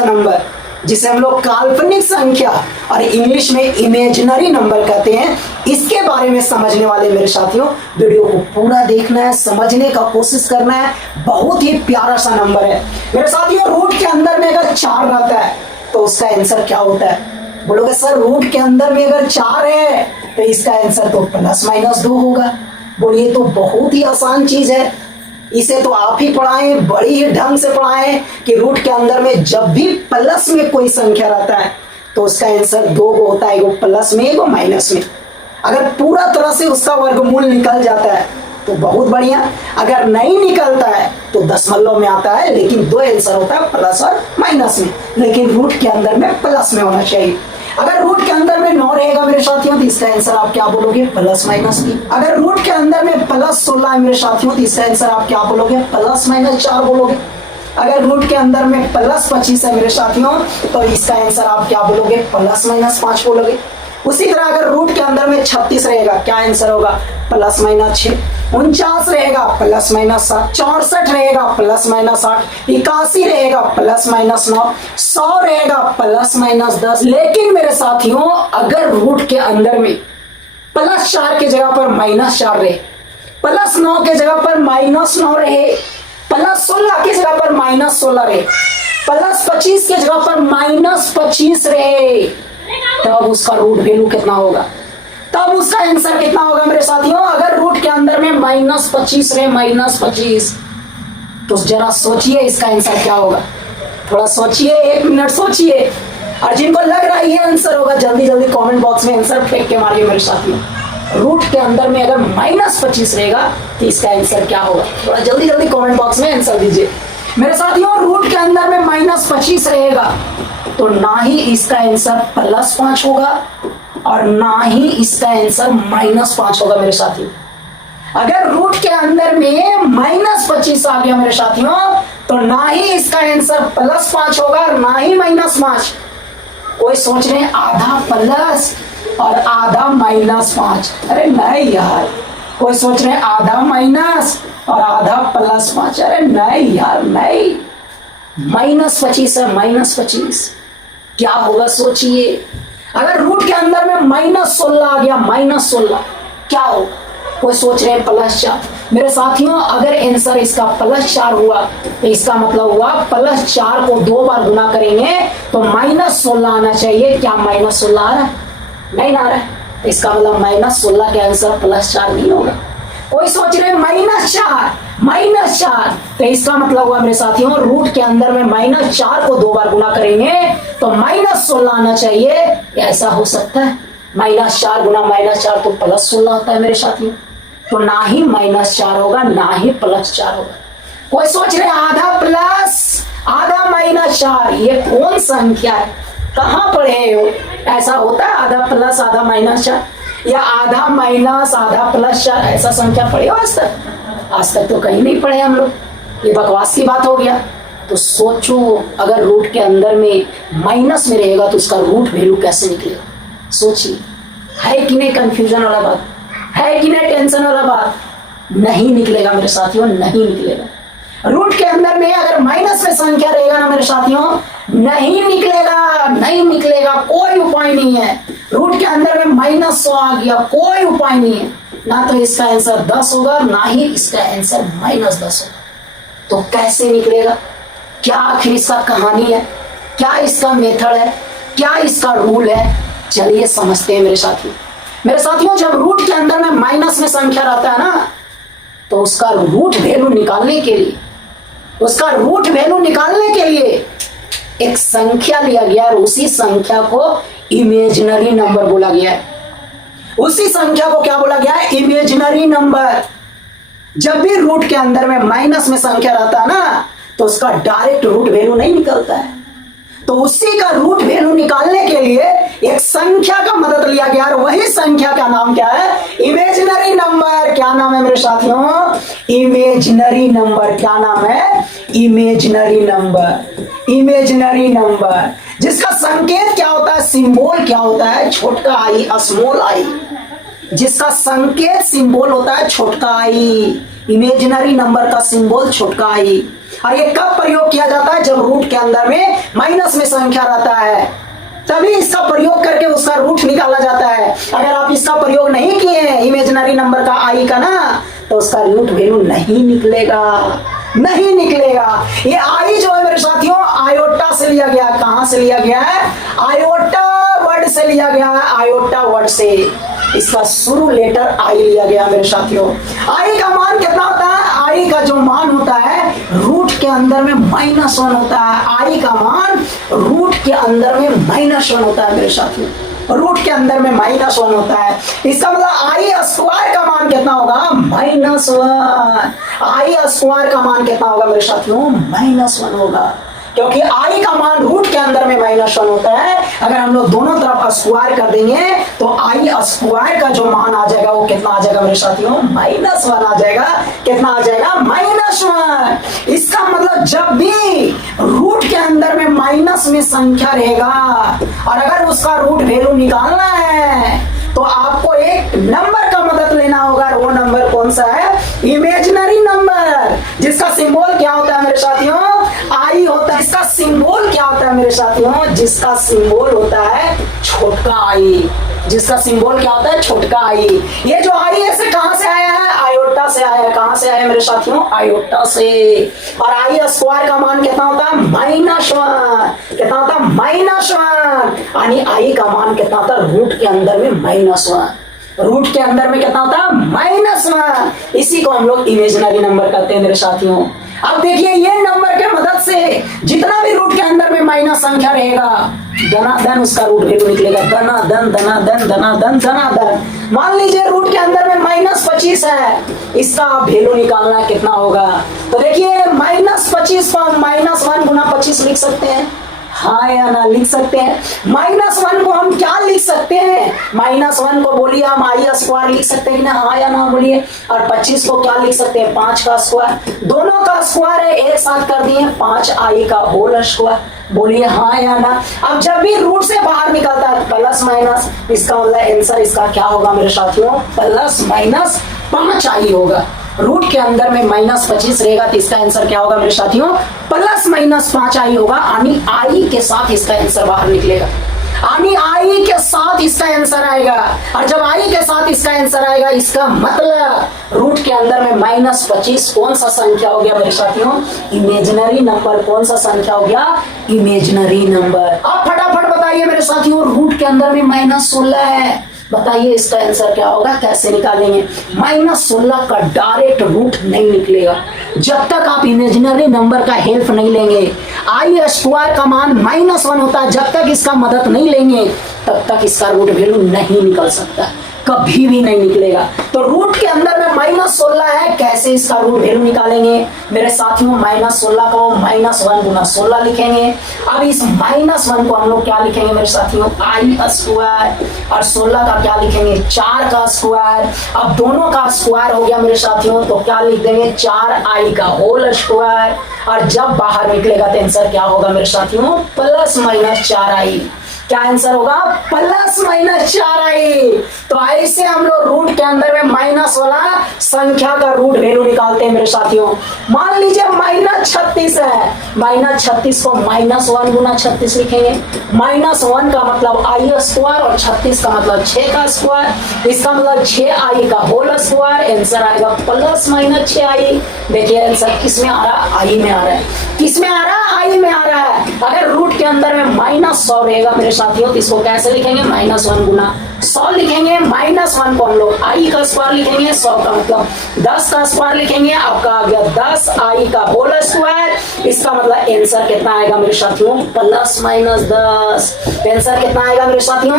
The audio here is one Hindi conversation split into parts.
सा नंबर जिसे हम लोग काल्पनिक संख्या और इंग्लिश में इमेजिनरी नंबर कहते हैं, इसके बारे में समझने वाले मेरे साथियों वीडियो को पूरा देखना है, समझने का कोशिश करना है। बहुत ही प्यारा सा नंबर है मेरे साथियों। रूट के अंदर में अगर 4 रहता है तो उसका आंसर क्या होता है? बोलोगे सर रूट के अंदर में अगर 4 है तो इसका आंसर तो ±2 होगा। बोलिए तो बहुत ही आसान चीज है, इसे तो आप ही पढ़ाएं, बड़ी ही ढंग से पढ़ाएं कि रूट के अंदर में जब भी प्लस में कोई संख्या रहता है तो उसका आंसर 2 होता है, वो प्लस में वो माइनस में। अगर पूरा तरह से उसका वर्गमूल निकल जाता है तो बहुत बढ़िया, अगर नहीं निकलता है तो दशमलव में आता है, लेकिन 2 आंसर होता है प्लस और माइनस में, लेकिन रूट के अंदर में प्लस में होना चाहिए। अगर रूट के अंदर में 9 रहेगा मेरे साथियों तो इसका आंसर आप क्या बोलोगे? ±3। अगर रूट के अंदर में +16 है मेरे साथियों तो इसका आंसर आप क्या बोलोगे? ±4 बोलोगे। अगर रूट के अंदर में +25 है मेरे साथियों तो इसका आंसर आप क्या बोलोगे? ±5 बोलोगे। उसी तरह अगर रूट के अंदर में 36 रहेगा, क्या आंसर होगा? +6। 49 रहेगा +7, 64 रहेगा +8, 81 रहेगा +9, 100 रहेगा +10। लेकिन मेरे साथियों अगर रूट के अंदर में +4 के जगह पर -4 रहे, +9 के जगह पर -9 रहे, +16 की जगह पर -16 रहे, +25 के जगह पर -25 रहे, तब उसका रूट वैल्यू कितना होगा? तब उसका आंसर कितना होगा मेरे साथियों? अगर रूट के अंदर में -25 रहे, -25, तो जरा सोचिए इसका आंसर क्या होगा। थोड़ा सोचिए, 1 मिनट सोचिए, और जिनको लग रहा है ये आंसर होगा जल्दी जल्दी कमेंट बॉक्स में आंसर फेंक के मारिए मेरे साथियों। रूट के अंदर में अगर -25 रहेगा तो इसका आंसर क्या होगा? थोड़ा जल्दी जल्दी कमेंट बॉक्स में आंसर दीजिए मेरे साथियों। रूट के अंदर में -25 रहेगा तो ना ही इसका आंसर +5 होगा और ना ही इसका आंसर -5 होगा मेरे साथियों। अगर रूट के अंदर में -25 आ गया मेरे साथियों तो ना ही इसका आंसर +5 होगा और ना ही -5। कोई सोच रहे हैं आधा प्लस और आधा -5, अरे नहीं यार। कोई सोच रहे हैं आधा माइनस और आधा +5, अरे नहीं यार नहीं। -25 है, -25 क्या होगा सोचिए। अगर रूट के अंदर में -16 आ गया, -16 क्या होगा? कोई सोच रहे हैं +4। मेरे साथियों अगर आंसर इसका +4 हुआ तो इसका मतलब हुआ +4 को 2 बार गुना करेंगे तो -16 आना चाहिए। क्या -16 आ रहा है? नहीं आ रहा है, इसका मतलब -16 के आंसर +4 नहीं होगा। कोई सोच रहे -4 तो इसका मतलब हुआ मेरे साथियों रूट के अंदर में -4 को 2 बार गुना करेंगे तो -16 आना चाहिए। ऐसा हो सकता है? -4 गुना -4 तो +16 होता है मेरे साथियों, तो ना ही -4 होगा ना ही +4 होगा। कोई सोच रहे आधा प्लस आधा -4, ये कौन संख्या है? कहां पढ़े हो? ऐसा होता है आधा प्लस आधा -4 या आधा माइनस आधा +4, ऐसा संख्या पढ़े हो आज तक? आज तक तो कहीं नहीं पढ़े हम लोग, ये बकवास की बात हो गया। तो सोचो अगर रूट के अंदर में माइनस में रहेगा तो उसका रूट वैल्यू कैसे निकलेगा? सोचिए, है कि नहीं कंफ्यूजन वाला बात? है कि नहीं टेंशन वाला बात? नहीं निकलेगा मेरे साथियों, नहीं निकलेगा। रूट के अंदर में अगर माइनस में संख्या रहेगा ना मेरे साथियों, नहीं निकलेगा, नहीं निकलेगा, कोई उपाय नहीं है। रूट के अंदर में -100 आ गया, कोई उपाय नहीं है। ना तो इसका आंसर 10 होगा ना ही इसका आंसर -10 होगा। तो कैसे निकलेगा? क्या आखिर इसका कहानी है? क्या इसका मेथड है? क्या इसका रूल है? चलिए समझते हैं मेरे साथियों। मेरे साथियों जब रूट के अंदर में माइनस में संख्या रहता है ना तो उसका रूट वैल्यू निकालने के लिए एक संख्या लिया गया और उसी संख्या को इमेजिनरी नंबर बोला गया है। उसी संख्या को क्या बोला गया है? Imaginary number. जब भी रूट के अंदर में माइनस में संख्या रहता है ना तो उसका डायरेक्ट रूट वैल्यू नहीं निकलता है, तो उसी का रूट वैल्यू निकालने के लिए एक संख्या का मदद लिया गया और वही संख्या का नाम क्या है? Imaginary number. क्या नाम है मेरे साथियों? Imaginary number. क्या नाम है? Imaginary number. इमेजिनरी नंबर जिसका संकेत क्या होता है? सिंबल क्या होता है? छोटका आई, स्मॉल आई। जिसका संकेत सिंबल होता है छोटका आई। इमेजिनरी नंबर का सिंबल छोटका आई। और ये कब प्रयोग किया जाता है? जब रूट के अंदर में माइनस में संख्या रहता है, तभी इसका प्रयोग करके उसका रूट निकाला जाता है। अगर आप इसका प्रयोग नहीं किए इमेजिनरी नंबर का आई का ना, तो उसका रूट वैल्यू नहीं निकलेगा, नहीं निकलेगा। ये आई जो है मेरे साथियों आयोटा से लिया गया। कहां से लिया गया है? आयोटा वर्ड से लिया गया है, आयोटा वर्ड से। इसका शुरू लेटर आई लिया गया मेरे साथियों। आई का मान कितना होता है? आई का जो मान होता है रूट के अंदर में -1 होता है। आई का मान रूट के अंदर में -1 होता है मेरे साथियों, रूट के अंदर में -1 होता है। इसका मतलब आई स्क्वायर का मान कितना होगा? -1। आई स्क्वायर का मान कितना होगा मेरे साथियों? -1 होगा, क्योंकि आई का मान रूट के अंदर में -1 होता है। अगर हम लोग दोनों तरफ स्क्वायर कर देंगे तो आई स्क्वायर का जो मान आ जाएगा वो कितना आ जाएगा मेरे साथियों? -1 आ जाएगा। कितना आ जाएगा? -1। इसका मतलब जब भी रूट के अंदर में माइनस में संख्या रहेगा और अगर उसका रूट वैल्यू निकालना है तो आपको एक नंबर का मदद लेना होगा। वो नंबर कौन सा है? इमेजिनरी नंबर, जिसका सिंबल क्या होता है मेरे साथियों? आई होता है। इसका सिंबल क्या होता है मेरे साथियों? जिसका सिंबल होता है छोटका आई। जिसका सिंबल क्या होता है? छोटका आई। ये जो आई है से कहां से आया है? आयोटा से आया है। कहां से आया मेरे साथियों? आयोटा से। और आई स्क्वायर का मान कितना होता है? -1। कितना होता है? -1। यानी आई का मान कितना होता है? रूट के अंदर में -1। रूट के अंदर में कितना होता है? -1। इसी को हम लोग इमेजिनरी नंबर कहते हैं मेरे साथियों। अब देखिए ये नंबर के मदद से जितना भी रूट के अंदर में माइनस संख्या रहेगा धनाधन उसका रूट वैल्यू निकलेगा। धनाधन धनाधन धनाधन धनाधन। मान लीजिए रूट के अंदर में -25 है, इसका वैल्यू निकालना कितना होगा? तो देखिए -25 को हम -1 गुना 25 लिख सकते हैं, हाँ या ना लिख सकते हैं। -1 को हम क्या लिख सकते हैं? -1 को बोलिए हम आई स्क्वायर लिख सकते हैं ना, हाँ या ना बोलिए। और 25 को क्या लिख सकते हैं? 5 का स्क्वायर। दोनों का स्क्वायर है, एक साथ कर दिए 5 आई का होल स्क्वायर। बोलिए हाँ या ना। अब जब भी रूट से बाहर निकलता है प्लस माइनस, इसका मतलब आंसर इसका क्या होगा मेरे साथियों? +/5 आई होगा। रूट के अंदर में -25 रहेगा तो इसका आंसर क्या होगा मेरे साथियों? +/5 आई होगा। यानी आई के साथ इसका आंसर बाहर निकलेगा, यानी आई के साथ इसका आंसर आएगा। और जब आई के साथ इसका आंसर आएगा इसका मतलब रूट के अंदर में -25 कौन सा संख्या हो गया मेरे साथियों? Imaginary number. कौन सा संख्या हो गया? Imaginary number. अब फटाफट बताइए मेरे साथियों, रूट के अंदर में -16 है, बताइए इसका आंसर क्या होगा? कैसे निकालेंगे? -16 का डायरेक्ट रूट नहीं निकलेगा जब तक आप इमेजिनरी नंबर का हेल्प नहीं लेंगे। आई स्क्वायर का मान -1 होता है, जब तक इसका मदद नहीं लेंगे तब तक इसका रूट वैल्यू नहीं निकल सकता, कभी भी नहीं निकलेगा। तो रूट के अंदर में -16 है, कैसे इसका रूट वैल्यू निकालेंगे मेरे साथियों? -16 को -1 गुना 16 लिखेंगे। अब इस -1 को हम लोग क्या लिखेंगे मेरे साथियों? आई स्क्वायर। और 16 का क्या लिखेंगे? 4 का स्क्वायर। अब दोनों का स्क्वायर हो गया मेरे साथियों, तो क्या लिख देंगे? 4 आई का होल स्क्वायर। और जब बाहर निकलेगा तो आंसर क्या होगा मेरे साथियों? +/4 आई। क्या आंसर होगा? +/4 आई। तो ऐसे हम लोग रूट के अंदर में माइनस वाला संख्या का रूट वैल्यू निकालते हैं मेरे साथियों। मान लीजिए -36 है, -36 को -1 गुना 36 लिखेंगे। -1 का मतलब आई स्क्वायर और 36 का मतलब 6 का स्क्वायर। इसका मतलब 6 आई का होल स्क्वायर। आंसर आएगा +/6 आई। देखिए आंसर किस में आ रहा है? आई में आ रहा है। किस में आ रहा है? आई में आ रहा है। अगर रूट के अंदर में -100 रहेगा मेरे साथियों तो इसको कैसे लिखेंगे? -1 गुना 100 लिखेंगे। -1 को हम लोग आई का स्क्वायर लिखेंगे, 100 का मतलब 10 का स्क्वायर लिखेंगे। आपका आ गया 10 आई का होल स्क्वायर। इसका मतलब आंसर कितना आएगा मेरे साथियों? +/10। आंसर कितना आएगा मेरे साथियों?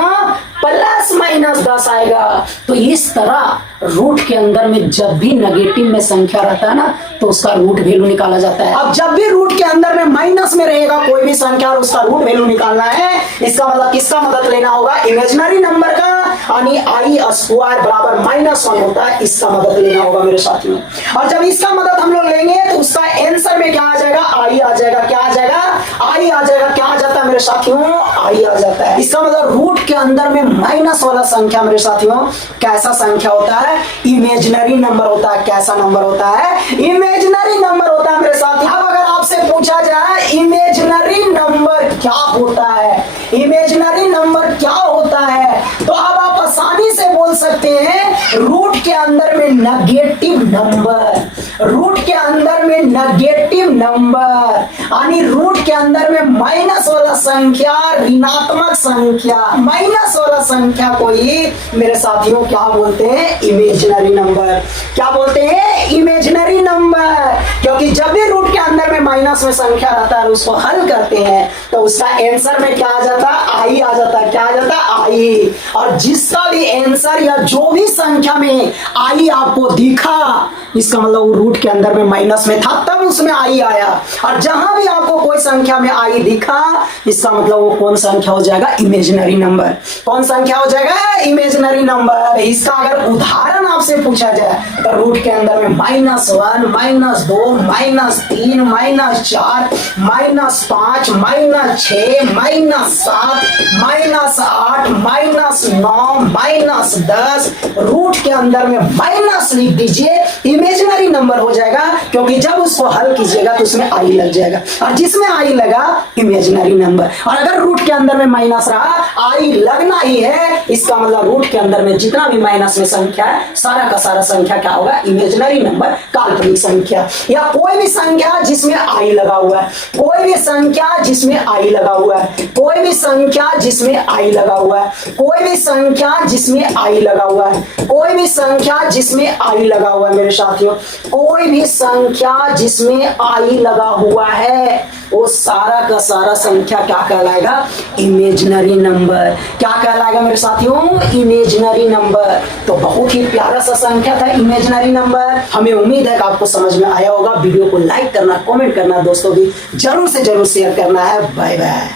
+/10 आएगा। तो इस तरह रूट के अंदर में जब भी नेगेटिव में संख्या रहता है ना तो उसका रूट वैल्यू निकाला जाता है। अब जब भी रूट के अंदर में माइनस में रहेगा कोई भी संख्या और उसका रूट वैल्यू निकालना है, इसका मतलब किसका मदद लेना होगा? इमेजिनरी नंबर का। यानी आई स्क्वायर बराबर -1 होता है, इसका मदद लेना होगा मेरे साथियों। और जब इसका मदद हम लोग लेंगे तो उसका आंसर में क्या आ जाएगा? आई आ जाएगा। क्या आ जाएगा? आई आ जाएगा। क्या आ जाता है मेरे साथियों? आई आ जाता है। इसका मतलब रूट के अंदर में माइनस वाला संख्या मेरे साथियों कैसा संख्या होता है? इमेजिनरी नंबर होता है। कैसा नंबर होता है? इमेजिनरी नंबर होता है मेरे साथियों। अब अगर आपसे पूछा जाए इमेजिनरी नंबर नंबर क्या होता है, इमेजिनरी नंबर क्या होता है, तो अब आप आसानी से बोल सकते हैं रूट के अंदर में नेगेटिव नंबर, रूट के अंदर में नेगेटिव नंबर, यानी रूट के अंदर में माइनस वाला संख्या, ऋणात्मक संख्या, माइनस वाला संख्या को ही मेरे साथियों क्या बोलते हैं, इमेजिनरी नंबर। क्या बोलते हैं, इमेजिनरी नंबर। क्योंकि जब भी रूट के अंदर में माइनस में संख्या रहता है उसको हल करते हैं तो उसका आंसर में क्या आ जाता है, आई आ जाता है। क्या आ जाता है, आई। और जिसका भी आंसर या जो भी संख्या में आई आपको दिखा, इसका मतलब वो रूट के अंदर में माइनस में था तब उसमें आई आया। और जहां भी आपको कोई संख्या में आई दिखा, इसका मतलब वो कौन संख्या हो जाएगा, इमेजिनरी नंबर। कौन संख्या हो जाएगा, इमेजिनरी नंबर। इसका अगर उदाहरण आपसे पूछा जाए तो रूट के अंदर में -1, -2, -3, -4, -5, -6, -7, -8, -9, -10, रूट के अंदर में माइनस लिख दीजिए, इमेजिनरी नंबर हो जाएगा। क्योंकि जब उसको हल कीजिएगा तो उसमें आई लग जाएगा, और जिसमें आई लगा इमेजिनरी नंबर। और अगर रूट के अंदर में माइनस रहा, आई लगना ही है, इसका मतलब रूट के अंदर में जितना भी माइनस में संख्या है सारा का सारा संख्या क्या होगा, इमेजिनरी नंबर, काल्पनिक संख्या। या कोई भी संख्या जिसमें आई लगा हुआ है, कोई भी संख्या जिसमें आई लगा हुआ है, कोई भी संख्या जिसमें आई लगा हुआ है, कोई भी संख्या जिसमें आई लगा हुआ है, कोई भी संख्या जिसमें आई लगा हुआ है मेरे साथियों, कोई भी संख्या जिसमें आई लगा हुआ है, वो सारा का सारा संख्या क्या कहलाएगा, इमेजिनरी नंबर। क्या कहलाएगा मेरे साथियों, इमेजिनरी नंबर। तो बहुत ही प्यारा सा संख्या था इमेजिनरी नंबर। हमें उम्मीद है कि आपको समझ में आया होगा। वीडियो को लाइक करना, कमेंट करना, दोस्तों भी जरूर से जरूर शेयर करना है। Bye bye.